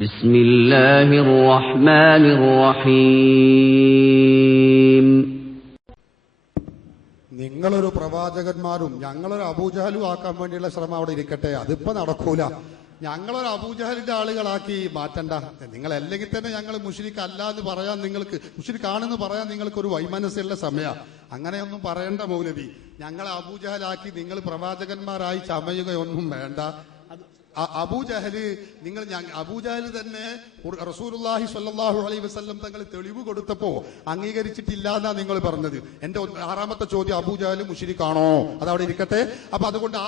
ബിസ്മില്ലാഹിർ റഹ്മാനിർ റഹീം. നിങ്ങളൊരു പ്രവാചകന്മാരും ഞങ്ങളൊരു അബൂജഹലും ആക്കാൻ വേണ്ടിയുള്ള ശ്രമം അവിടെ ഇരിക്കട്ടെ. അതിപ്പോ നടക്കൂല. ഞങ്ങളൊരു അബൂജഹലിന്റെ ആളുകളാക്കി മാറ്റണ്ട. നിങ്ങൾ അല്ലെങ്കിൽ തന്നെ ഞങ്ങൾ മുശ്രിക്ക് അല്ല എന്ന് പറയാൻ, നിങ്ങൾക്ക് മുശ്രിക്കാണെന്ന് പറയാൻ നിങ്ങൾക്കൊരു വൈമനസ്സുള്ള സമയ. അങ്ങനെയൊന്നും പറയണ്ട മൗലവി. ഞങ്ങളെ അബൂജഹലാക്കി നിങ്ങൾ പ്രവാചകന്മാരായി ചമയുകയൊന്നും വേണ്ട. അബൂജഹല് നിങ്ങൾ അബൂജഹല് തന്നെ റസൂലുള്ളാഹി സ്വല്ലല്ലാഹു അലൈഹി വസല്ലം തങ്ങൾ തെളിവ് കൊടുത്തപ്പോ അംഗീകരിച്ചിട്ടില്ല എന്നാ നിങ്ങൾ പറഞ്ഞത്. എന്റെ ആറാമത്തെ ചോദ്യം, അബൂജഹല് മുശ്രിക്കാണോ? അതവിടെ ഇരിക്കട്ടെ. അപ്പൊ അതുകൊണ്ട്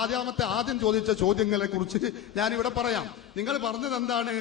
ആദ്യം ചോദിച്ച ചോദ്യങ്ങളെ കുറിച്ച് ഞാനിവിടെ പറയാം. നിങ്ങൾ പറഞ്ഞത് എന്താണ്?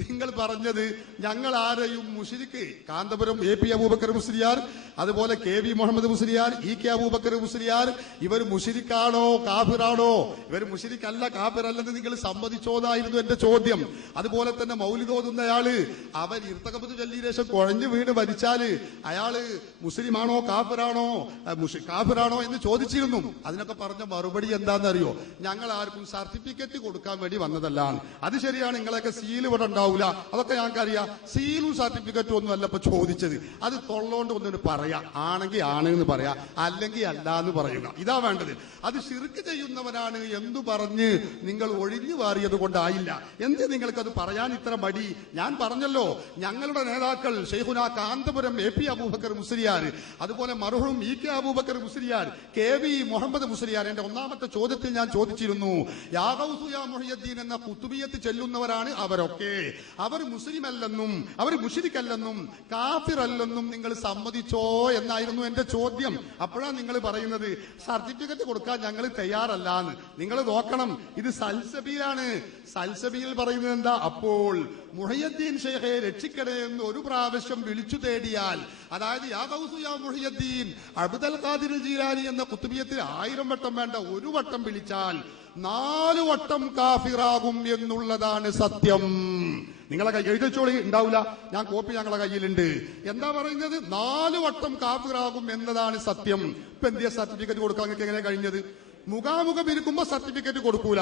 നിങ്ങൾ പറഞ്ഞത് ഞങ്ങൾ ആരെയും മുശ്രിക്ക്, കാന്തപുരം AP അബൂബക്കർ മുസ്ലിയാർ, അതുപോലെ KV മുഹമ്മദ് മുസ്ലിയാർ, EK അബൂബക്കർ മുസ്ലിയാർ, ഇവർ മുശ്രിക്കാണോ കാഫിറാണോ? ഇവർ മുശ്രിക്കല്ല കാഫിറല്ലെന്ന് നിങ്ങൾ സമ്മതിച്ചോന്നായിരുന്നു എന്റെ ചോദ്യം. അതുപോലെ തന്നെ മൗലിദ് ഓതുന്നയാള് അവൻ ഇർത്തഖബത്ത് ചൊല്ലിയ ശേഷം കുഴഞ്ഞു വീണ് മരിച്ചാല് അയാള് മുസ്ലിമാണോ കാഫിറാണോ എന്ന് ചോദിച്ചിരുന്നു. അതിനൊക്കെ പറഞ്ഞ മറുപടി എന്താണെന്നറിയോ? ഞങ്ങൾ ആർക്കും സർട്ടിഫിക്കറ്റ് കൊടുക്കാൻ വേണ്ടി വന്നതല്ല. അത് ശരിയാണ്, നിങ്ങളൊക്കെ സീൽ ഇവിടെ ഉണ്ടാവൂല, അതൊക്കെ ഞങ്ങൾക്കറിയാം. സീലും സർട്ടിഫിക്കറ്റും ഒന്നും അല്ല ഇപ്പൊ ചോദിച്ചത്. അത് തൊള്ളോണ്ട് ഒന്നിന് പറയാ, ആണെങ്കിൽ ആണ് എന്ന് പറയാ, അല്ലെങ്കിൽ അല്ല എന്ന് പറയുക. ഇതാ വേണ്ടത്. അത് ശിർക്ക് ചെയ്യുന്നവനാണ് എന്ന് പറഞ്ഞ് നിങ്ങൾ ഒഴിഞ്ഞു മാറിയത് കൊണ്ടായില്ല. എന്ത് നിങ്ങൾക്കത് പറയാൻ ഇത്ര മടി? ഞാൻ പറഞ്ഞല്ലോ, ഞങ്ങളുടെ നേതാക്കൾ ശൈഖുനാ കാന്തപുരം AP അബൂബക്കർ മുസ്ലിയാർ, അതുപോലെ മർഹൂം EK അബൂബക്കർ മുസ്ലിയാർ, KV മുഹമ്മദ് മുസ്ലിയാർ, എന്റെ ഒന്നാമത്തെ ചോദ്യത്തിൽ ഞാൻ ചോദിച്ചിരുന്നു, യാ ഗൗസു യാ മുഹ്യിദ്ദീൻ എന്ന ഖുതുബിയത്ത് ചെല്ലുന്നവരാണ് അവരൊക്കെ. അവർ മുസ്ലിം അല്ലെന്നും അവർ മുശ്രിക്കല്ലെന്നും കാഫിറല്ലെന്നും നിങ്ങൾ സമ്മതിച്ചോ എന്നായിരുന്നു എന്റെ ചോദ്യം. അപ്പോഴാണ് നിങ്ങൾ പറയുന്നത് സർട്ടിഫിക്കറ്റ് കൊടുക്കാൻ ഞങ്ങൾ തയ്യാറല്ലാന്ന്. നിങ്ങൾ നോക്കണം, ഇത് സൽസബീലാണ്. സൽസബീൽ പറയുന്നത് എന്താ? അപ്പോൾ മുഹയ്യദ്ദീൻ ഷെയ്ഖെ രക്ഷിക്കണേ എന്ന് ഒരു പ്രാവശ്യം വിളിച്ചു തേടിയാൽ, അതായത് യാ ഗൗസു യാ മുഹയ്യദ്ദീൻ അബ്ദുൽ ഖാദിർ ജീലാനി എന്ന ഖുതുബിയത്തിൽ 1000 വട്ടം വേണ്ട, ഒരു വട്ടം വിളിച്ചാൽ 4 വട്ടം കാഫിറാകും എന്നുള്ളതാണ് സത്യം. നിങ്ങളെ കൈ എഴുതിച്ചോളി, ഉണ്ടാവില്ല, ഞാൻ കോപ്പി ഞങ്ങളെ കയ്യിലുണ്ട്. എന്താ പറയുന്നത്? 4 വട്ടം കാഫിറാകും എന്നതാണ് സത്യം. ഇപ്പൊ എന്തിയാ സർട്ടിഫിക്കറ്റ് കൊടുക്കാൻ നിങ്ങൾക്ക് എങ്ങനെ കഴിഞ്ഞത്? മുഖാമുഖം ഇരിക്കുമ്പോ സർട്ടിഫിക്കറ്റ് കൊടുക്കൂല,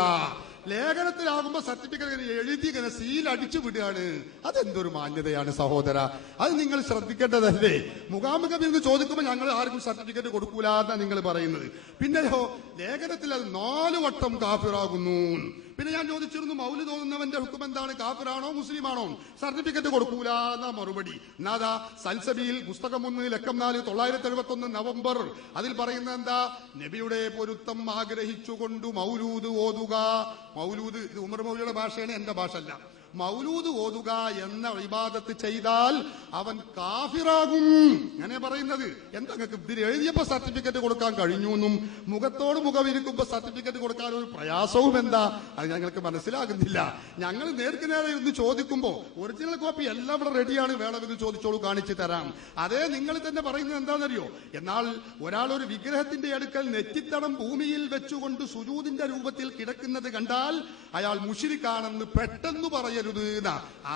ലേഖനത്തിലാകുമ്പോ സർട്ടിഫിക്കറ്റ് എഴുതി ഇങ്ങനെ സീൽ അടിച്ചു വിടുകയാണ്. അതെന്തൊരു മാന്യതയാണ് സഹോദര, അത് നിങ്ങൾ ശ്രദ്ധിക്കേണ്ടതല്ലേ? മുഖാമുഖം ഇരുന്ന് ചോദിക്കുമ്പോൾ ഞങ്ങൾ ആർക്കും സർട്ടിഫിക്കറ്റ് കൊടുക്കൂല എന്നാണ് നിങ്ങൾ പറയുന്നത്. പിന്നെയോ ലേഖനത്തിൽ അത് 4 വട്ടം കാഫിറാകുന്നു. പിന്നെ ഞാൻ ചോദിച്ചിരുന്നു, മൗലിദ് ഓതുന്നവന്റെ ഹുക്കം എന്താണ്? കാഫിറാണോ മുസ്ലിമാണോ? സർട്ടിഫിക്കറ്റ് കൊടുക്കൂല എന്നാ മറുപടി. എന്നാതാ സൽസബീൽ പുസ്തകം 1 ലക്കം 4 971 നവംബർ, അതിൽ പറയുന്നത് എന്താ? നബിയുടെ പൊരുത്തം ആഗ്രഹിച്ചുകൊണ്ട് മൗലൂദ് ഓതുക. മൗലൂദ്, ഇത് ഉമർ മൗലിയുടെ ഭാഷയാണ്, എന്റെ ഭാഷ അല്ല. മൗലൂദ് ഓതുക എന്ന ഇബാദത്ത് ചെയ്താൽ അവൻ കാഫിറാകും. അങ്ങനെ പറയുന്നത്. എന്താ നിങ്ങൾക്ക് ഇതിൽ എഴുതിയപ്പോ സർട്ടിഫിക്കറ്റ് കൊടുക്കാൻ കഴിഞ്ഞു എന്നും മുഖത്തോട് മുഖം ഇരിക്കുമ്പോ സർട്ടിഫിക്കറ്റ് കൊടുക്കാൻ ഒരു പ്രയാസവും എന്താ? അത് ഞങ്ങൾക്ക് മനസ്സിലാകുന്നില്ല. ഞങ്ങൾ നേർക്ക് നേരെ ഇരുന്ന് ചോദിക്കുമ്പോ ഒറിജിനൽ കോപ്പി എല്ലാം ഇവിടെ റെഡിയാണ്, വേണമെന്ന് ചോദിച്ചോളൂ, കാണിച്ചു തരാം. അതേ നിങ്ങൾ തന്നെ പറയുന്നത് എന്താണെന്നറിയോ? എന്നാൽ ഒരാൾ ഒരു വിഗ്രഹത്തിന്റെ അടുക്കൽ നെറ്റിത്തടം ഭൂമിയിൽ വെച്ചുകൊണ്ട് സുജൂദിന്റെ രൂപത്തിൽ കിടക്കുന്നത് കണ്ടാൽ അയാൾ മുശ്രിക്കാണെന്ന് പെട്ടെന്ന് പറയരുത്.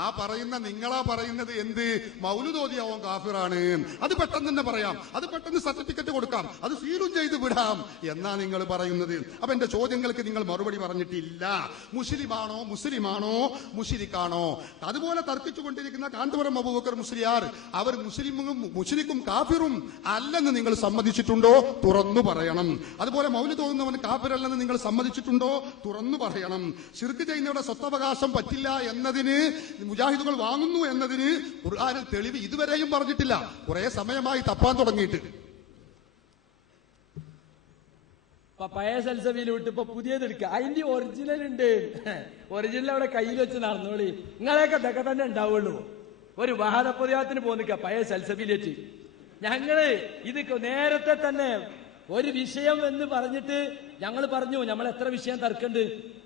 ആ പറയുന്ന നിങ്ങളാ പറയുന്നത് എന്ത്? മൗലൂദ് ഓതിയാവും കാഫിറാണ്. അത് പെട്ടെന്ന് തന്നെ പറയാം, അത് പെട്ടെന്ന് സർട്ടിഫിക്കറ്റ് കൊടുക്കാം, അത് സീലും ചെയ്ത് വിടാം എന്നാ നിങ്ങൾ പറയുന്നത്. അപ്പൊ എന്റെ ചോദ്യങ്ങൾക്ക് നിങ്ങൾ മറുപടി പറഞ്ഞിട്ടില്ല. മുസ്ലിമാണോ മുസ്ലിമാണോ മുശ്രിക്കാണോ? അതുപോലെ തർക്കിച്ചുകൊണ്ടിരിക്കുന്ന കാന്തപുരം അബൂബക്കർ മുസ്ലിയാർ, അവർ മുശ്രിക്കും കാഫിറും അല്ലെന്ന് നിങ്ങൾ സമ്മതിച്ചിട്ടുണ്ടോ? തുറന്നു പറയണം. അതുപോലെ മൗലിദ് ഓതുന്നവൻ കാഫിറല്ലെന്ന് നിങ്ങൾ സമ്മതിച്ചിട്ടുണ്ടോ? തുറന്നു പറയണം. ശിർക്ക് ചെയ്യുന്നവരുടെ സ്വത്തവകാശം പറ്റില്ല എന്നതിന്, മുജാഹിദുകൾ വാങ്ങുന്നു എന്നതിന് ഖുർആനിൽ തെളിവ് ഇതുവരെയും പറഞ്ഞിട്ടില്ല. കുറെ സമയമായി തപ്പാൻ തുടങ്ങിയിട്ട്. പഴയ സൽസബിയിൽ വിട്ട് ഇപ്പൊ പുതിയത് എടുക്കുക. അതിന്റെ ഒറിജിനൽ ഉണ്ട്. ഒറിജിനൽ അവിടെ കയ്യിൽ വെച്ച് നടന്നോളി. നിങ്ങളെയൊക്കെ ഇതൊക്കെ തന്നെ ഉണ്ടാവുള്ളൂ. ഒരു വാഹനപ്പൊതിയാത്തിന് പോന്നിക്ക പഴയ സൽസബിയിലേക്ക്. ഞങ്ങള് ഇത് നേരത്തെ തന്നെ ഒരു വിഷയം എന്ന് പറഞ്ഞിട്ട് ഞങ്ങൾ പറഞ്ഞു, നമ്മൾ എത്ര വിഷയം തർക്കണ്ട്,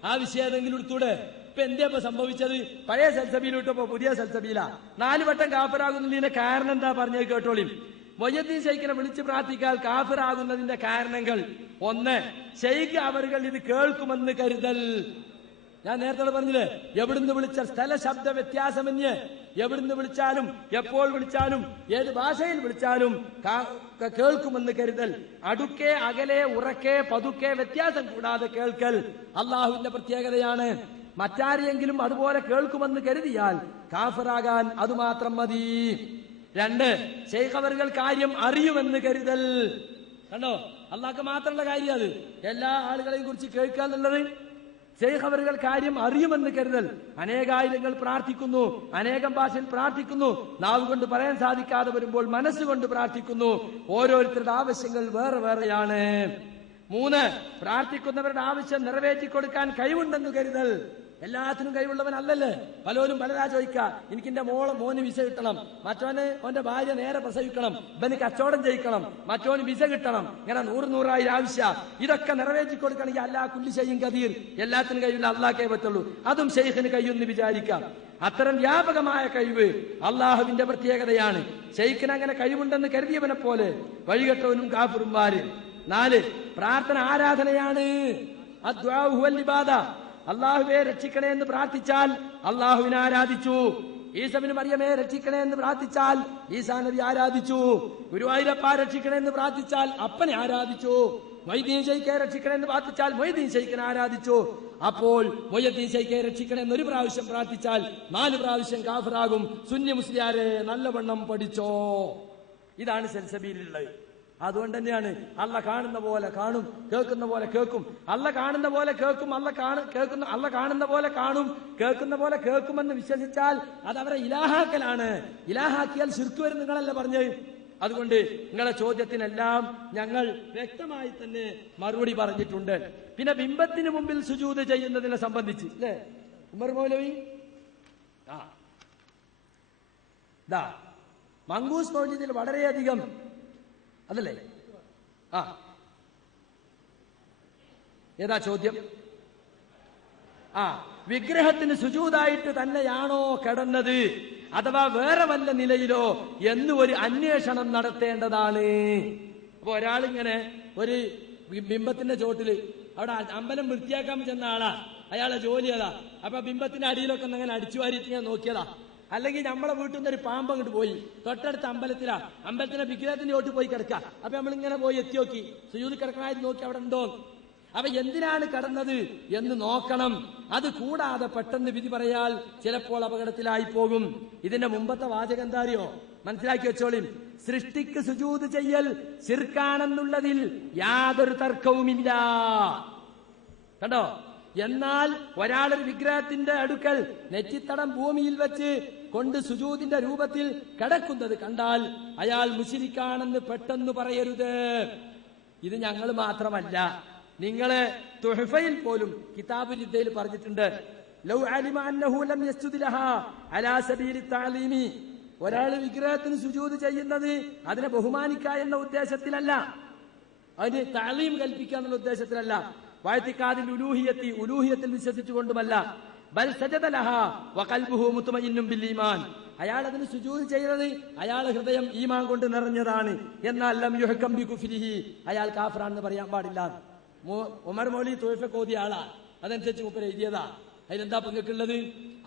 ആ വിഷയം ഏതെങ്കിലും എടുത്തൂടെ? ഇപ്പൊ എന്താ സംഭവിച്ചത്? പഴയ സൽസബിയിൽ വിട്ടപ്പോ പുതിയ സൽസബിയില 4 വട്ടം കാഫിറാകുന്നതിന്റെ കാരണം എന്താ പറഞ്ഞത് കേട്ടോളി. മുഹയ്യിദ്ദീൻ ശൈഖിനെ വിളിച്ച് പ്രാർത്ഥിക്കാൽ കാഫിറാകുന്നതിന്റെ കാരണങ്ങൾ: 1, ശൈഖ് അവர்கள் ഇത് കേൾക്കുമെന്ന് കരുതൽ. ഞാൻ നേരത്തെ പറഞ്ഞില്ലേ, എവിടുന്ന് വിളിച്ചാൽ സ്ഥല ശബ്ദ വ്യത്യാസമന്യേ എവിടുന്ന് വിളിച്ചാലും എപ്പോൾ വിളിച്ചാലും ഏത് ഭാഷയിൽ വിളിച്ചാലും കേൾക്കുമെന്ന് കരുതൽ. അടുക്കെ അകലെ ഉറക്കെ പതുക്കെ വ്യത്യാസം കൂടാതെ കേൾക്കൽ അള്ളാഹുവിന്റെ പ്രത്യേകതയാണ്. മറ്റാരെയെങ്കിലും അതുപോലെ കേൾക്കുമെന്ന് കരുതിയാൽ കാഫിറാകാൻ അതുമാത്രം മതി. 2, ശൈഖ് അവറുകൾ കാര്യം അറിയുമെന്ന് കരുതൽ. കണ്ടോ, അള്ളാഹ്ക്ക് മാത്രമുള്ള കാര്യം അത്. എല്ലാ ആളുകളെയും കുറിച്ച് കേൾക്കുക എന്നുള്ളത്. ശൈഖ് അവറുകൾ കാര്യം അറിയുമെന്ന് കരുതൽ. അനേകായിരങ്ങൾ പ്രാർത്ഥിക്കുന്നു, അനേകം ഭാഷയിൽ പ്രാർത്ഥിക്കുന്നു, നാവ് കൊണ്ട് പറയാൻ സാധിക്കാതെ വരുമ്പോൾ മനസ്സുകൊണ്ട് പ്രാർത്ഥിക്കുന്നു. ഓരോരുത്തരുടെ ആവശ്യങ്ങൾ വേറെ വേറെയാണ്. 3, പ്രാർത്ഥിക്കുന്നവരുടെ ആവശ്യം നിറവേറ്റി കൊടുക്കാൻ കഴിവുണ്ടെന്ന് കരുതൽ. എല്ലാത്തിനും കഴിവുള്ളവനല്ലല്ലേ. പലരും പലരാ ചോദിക്കുക, എനിക്ക് എന്റെ മോന് വിസ കിട്ടണം, മറ്റോന് ഓന്റെ ഭാര്യ നേരെ പ്രസവിക്കണം, ഇവന് കച്ചവടം ചെയ്യിക്കണം, മറ്റോന് വിസ കിട്ടണം, ഇങ്ങനെ 100,000 ആവശ്യ. ഇതൊക്കെ നിറവേറ്റി കൊടുക്കണമെങ്കിൽ അല്ലാ കുല്ലി ശൈഇൻ ഖദീർ, എല്ലാത്തിനും കഴിവില്ല അള്ളാഹ്ക്കേ പറ്റുള്ളൂ. അതും ശൈഖിന് കഴിയുമെന്ന് വിചാരിക്കാം. അത്തരം വ്യാപകമായ കഴിവ് അള്ളാഹുവിന്റെ പ്രത്യേകതയാണ്. ശൈഖിന് അങ്ങനെ കഴിവുണ്ടെന്ന് കരുതിയവനെ പോലെ വഴികെട്ടവനും കാഫിറുമാര്. 4, പ്രാർത്ഥന ആരാധനയാണ്. അദ്ദുആഉ ഹുവൽ ഇബാദ. അള്ളാഹുവെ രക്ഷിക്കണേ എന്ന് പ്രാർത്ഥിച്ചാൽ അള്ളാഹുവിനെ ആരാധിച്ചു. ഈസബിന് മറിയമേ രക്ഷിക്കണേ എന്ന് പ്രാർത്ഥിച്ചാൽ ഈസാ നബി ആരാധിച്ചു. ഗുരുവായൂരപ്പ രക്ഷിക്കണേ എന്ന് പ്രാർത്ഥിച്ചാൽ അപ്പനെ ആരാധിച്ചു. മൊയ്തീൻ ശൈഖെ രക്ഷിക്കണേ എന്ന് പ്രാർത്ഥിച്ചാൽ മൊയ്തീൻ ശൈഖിനെ ആരാധിച്ചു. അപ്പോൾ മൊയ്തീൻ ശൈഖെ രക്ഷിക്കണേ എന്ന് 1 പ്രാവശ്യം പ്രാർത്ഥിച്ചാൽ 4 പ്രാവശ്യം കാഫിറാകും. സുന്നി മുസ്ലിയാരെ നല്ലവണ്ണം പഠിച്ചോ. ഇതാണ് സൽസബീലുള്ളത്. അതുകൊണ്ട് തന്നെയാണ് അള്ള കാണുന്ന പോലെ കാണും, കേൾക്കുന്ന പോലെ കേൾക്കും. അള്ള കാണുന്ന പോലെ കേൾക്കും, അള്ള കാണുന്ന പോലെ കാണും, കേൾക്കുന്ന പോലെ കേൾക്കുമെന്ന് വിശ്വസിച്ചാൽ അത് അവരെ ഇലാഹാക്കലാണ്. ഇലാഹാക്കിയാൽ ശിർക്ക് വരും നിങ്ങളല്ല പറഞ്ഞത്. അതുകൊണ്ട് നിങ്ങളെ ചോദ്യത്തിനെല്ലാം ഞങ്ങൾ വ്യക്തമായി തന്നെ മറുപടി പറഞ്ഞിട്ടുണ്ട്. പിന്നെ ബിംബത്തിന് മുമ്പിൽ സുജൂദ് ചെയ്യുന്നതിനെ സംബന്ധിച്ച് അല്ലേ ഉമർ മൗലവി, മങ്കൂസ് മൗലിദിൽ വളരെയധികം അതല്ലേ? ഏതാ ചോദ്യം? വിഗ്രഹത്തിന് സുജൂദായിട്ട് തന്നെയാണോ കിടന്നത് അഥവാ വേറെ വല്ല നിലയിലോ എന്ന് ഒരു അന്വേഷണം നടത്തേണ്ടതാണ്. അപ്പൊ ഒരാളിങ്ങനെ ഒരു ബിംബത്തിന്റെ ചോട്ടില് അവിടെ അമ്പലം വൃത്തിയാക്കാൻ ചെന്ന ആളാ, അയാളെ ജോലി അതാ. അപ്പൊ ബിംബത്തിന്റെ അടിയിലൊക്കെ അങ്ങനെ അടിച്ചു വാരിയിട്ട് ഞാൻ നോക്കിയതാ. അല്ലെങ്കിൽ നമ്മളെ വീട്ടിൽ നിന്ന് ഒരു പാമ്പ് അങ്ങോട്ട് പോയി തൊട്ടടുത്ത അമ്പലത്തിന്റെ വിഗ്രഹത്തിന്റെ ചോട്ട് പോയി കിടക്കുക. അപ്പൊ നമ്മളിങ്ങനെ പോയി എത്തി നോക്കി, സുജൂദിൽ കിടക്കണായിട്ട് നോക്കി അവിടെ ഉണ്ടോ. അപ്പൊ എന്തിനാണ് കടന്നത് എന്ന് നോക്കണം. അത് കൂടാതെ പെട്ടെന്ന് വിധി പറയാൽ ചിലപ്പോൾ അപകടത്തിലായി പോകും. ഇതിന്റെ മുമ്പത്തെ വാചകം എന്താ അറിയോ? മനസ്സിലാക്കി വെച്ചോളിൻ. സൃഷ്ടിക്ക് സുജൂദ് ചെയ്യൽ ശിർക്കാണെന്നുള്ളതിൽ യാതൊരു തർക്കവുമില്ല. കണ്ടോ? എന്നാൽ ഒരാളൊരു വിഗ്രഹത്തിന്റെ അടുക്കൽ നെറ്റിത്തടം ഭൂമിയിൽ വെച്ച് കൊണ്ട് സുജൂദിന്റെ രൂപത്തിൽ കിടക്കുന്നത് കണ്ടാൽ അയാൾ മുശ്രിക്കാണെന്ന് പെട്ടെന്ന് പറയരുത്. ഇത് ഞങ്ങൾ മാത്രമല്ല, നിങ്ങളെ തുഹഫയിൽ പോലും കിതാബുൽ ഇദ്ദയിൽ പറഞ്ഞിട്ടുണ്ട്. ലൗ അലിമ അന്നഹു ലം യസ്ജുദ് ലഹാ അലാ സബീലി തഅലീമി. ഒരാൾ വിഗ്രഹത്തിന് സുജൂദ് ചെയ്യുന്നത് അതിനെ ബഹുമാനിക്കുക എന്ന ഉദ്ദേശത്തിലല്ല, അതിന് തഅലീം കൽപ്പിക്കുക എന്നുള്ള ഉദ്ദേശത്തിലല്ല, വഅതിഖാദിൽ ഉലൂഹിയത്തി ഉലൂഹിയത്തിൽ വിശ്വസിച്ചുകൊണ്ടുമല്ല. ബൽ സജദ ലഹാ വഖൽബുഹു മുത്മഇന്നുൻ ബിൽ ഈമാൻ. അയാൾ അതിന് സുജൂദ് ചെയ്തത് അയാളുടെ ഹൃദയം ഈമാൻ കൊണ്ട് നിറഞ്ഞതാണ്. എന്നാൽ ലം യുഹ്കം ബികുഫ്രിഹി, അയാൾ കാഫിറാണെന്ന് പറയാൻ പാടില്ല. ഉമർ മൗലി തുഹഫ ഓതിയ ആളാ, അതനുസരിച്ച് മൂപ്പര് എഴുതിയതാ. അതിലെന്താ പങ്കുള്ളത്?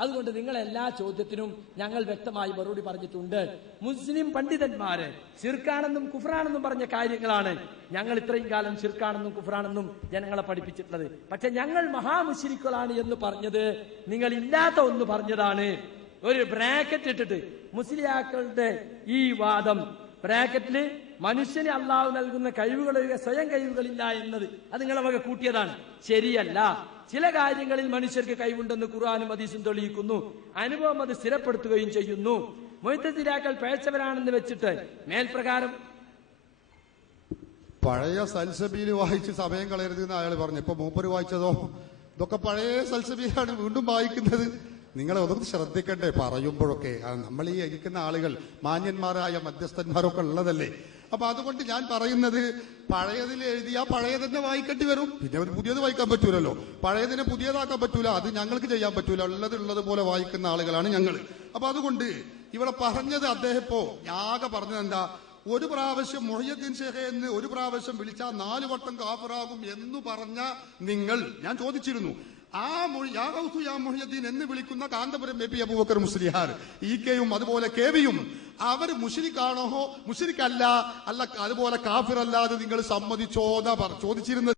അതുകൊണ്ട് നിങ്ങളെല്ലാ ചോദ്യത്തിനും ഞങ്ങൾ വ്യക്തമായി മറുപടി പറഞ്ഞിട്ടുണ്ട്. മുസ്ലിം പണ്ഡിതന്മാര് ശിർക്കാണെന്നും കുഫ്രാണെന്നും പറഞ്ഞ കാര്യങ്ങളാണ് ഞങ്ങൾ ഇത്രയും കാലം ശിർക്കാണെന്നും കുഫ്രാണെന്നും ജനങ്ങളെ പഠിപ്പിച്ചിട്ടുള്ളത്. പക്ഷെ ഞങ്ങൾ മഹാമുശ്രിക്കുകളാണ് എന്ന് പറഞ്ഞത് നിങ്ങൾ ഇല്ലാത്ത ഒന്ന് പറഞ്ഞതാണ്. ഒരു ബ്രാക്കറ്റ് ഇട്ടിട്ട് മുസ്ലിയാക്കളുടെ ഈ വാദം, ബ്രാക്കറ്റില് മനുഷ്യന് അള്ളാഹു നൽകുന്ന കഴിവുകളൊഴികെ സ്വയം കഴിവുകളില്ല എന്നത് അത് നിങ്ങളെ വക കൂട്ടിയതാണ്. ശരിയല്ല. ചില കാര്യങ്ങളിൽ മനുഷ്യർക്ക് കഴിവുണ്ടെന്ന് ഖുർആനും ഹദീസും തെളിയിക്കുന്നു. അനുഭവം അത് സ്ഥിരപ്പെടുത്തുകയും ചെയ്യുന്നു. മുഅ്തസിലാക്കൾ പിഴച്ചവരാണെന്ന് വെച്ചിട്ട് മേൽപ്രകാരം പഴയ സൽസബീൽ വായിച്ച് സമയം കളയരുത് എന്ന് അയാൾ പറഞ്ഞു. ഇപ്പൊ മൂപ്പര് വായിച്ചതോ ഇതൊക്കെ പഴയ സൽസബീലാണ് വീണ്ടും വായിക്കുന്നത്. നിങ്ങളെ ഒന്നും ശ്രദ്ധിക്കണ്ടേ പറയുമ്പോഴൊക്കെ. നമ്മൾ ഈ ഇരിക്കുന്ന ആളുകൾ മാന്യന്മാരായ മധ്യസ്ഥന്മാരൊക്കെ ഉള്ളതല്ലേ. അപ്പൊ അതുകൊണ്ട് ഞാൻ പറയുന്നത്, പഴയതിൽ എഴുതിയാ പഴയത് തന്നെ വായിക്കേണ്ടി വരും. പിന്നെ ഒരു പുതിയത് വായിക്കാൻ പറ്റൂലല്ലോ. പഴയതിനെ പുതിയതാക്കാൻ പറ്റൂല, അത് ഞങ്ങൾക്ക് ചെയ്യാൻ പറ്റൂല. ഉള്ളത് പോലെ വായിക്കുന്ന ആളുകളാണ് ഞങ്ങൾ. അപ്പൊ അതുകൊണ്ട് ഇവിടെ പറഞ്ഞത് അദ്ദേഹം ഇപ്പോ ആകെ പറഞ്ഞത് എന്താ, ഒരു പ്രാവശ്യം മുഹയ്യദ്ദീൻ ഷേഖ് എന്ന് ഒരു പ്രാവശ്യം വിളിച്ചാൽ 4 വട്ടം കാഫിറാകും എന്ന് പറഞ്ഞ നിങ്ങൾ, ഞാൻ ചോദിച്ചിരുന്നു, ആ യാ ഗൗസു യാ മുഹയ്യദ്ദീൻ എന്ന് വിളിക്കുന്ന കാന്തപുരം എ പി അബൂബക്കർ മുസ്ലിയാർ, ഇകെയും അതുപോലെ കെവിയും അവർ മുശ്രിക്കാണോ മുശ്രിക്കല്ല, അല്ല അതുപോലെ കാഫിറല്ലാതെ നിങ്ങൾ സമ്മതിച്ചോന്നാ ചോദിച്ചിരുന്നത്.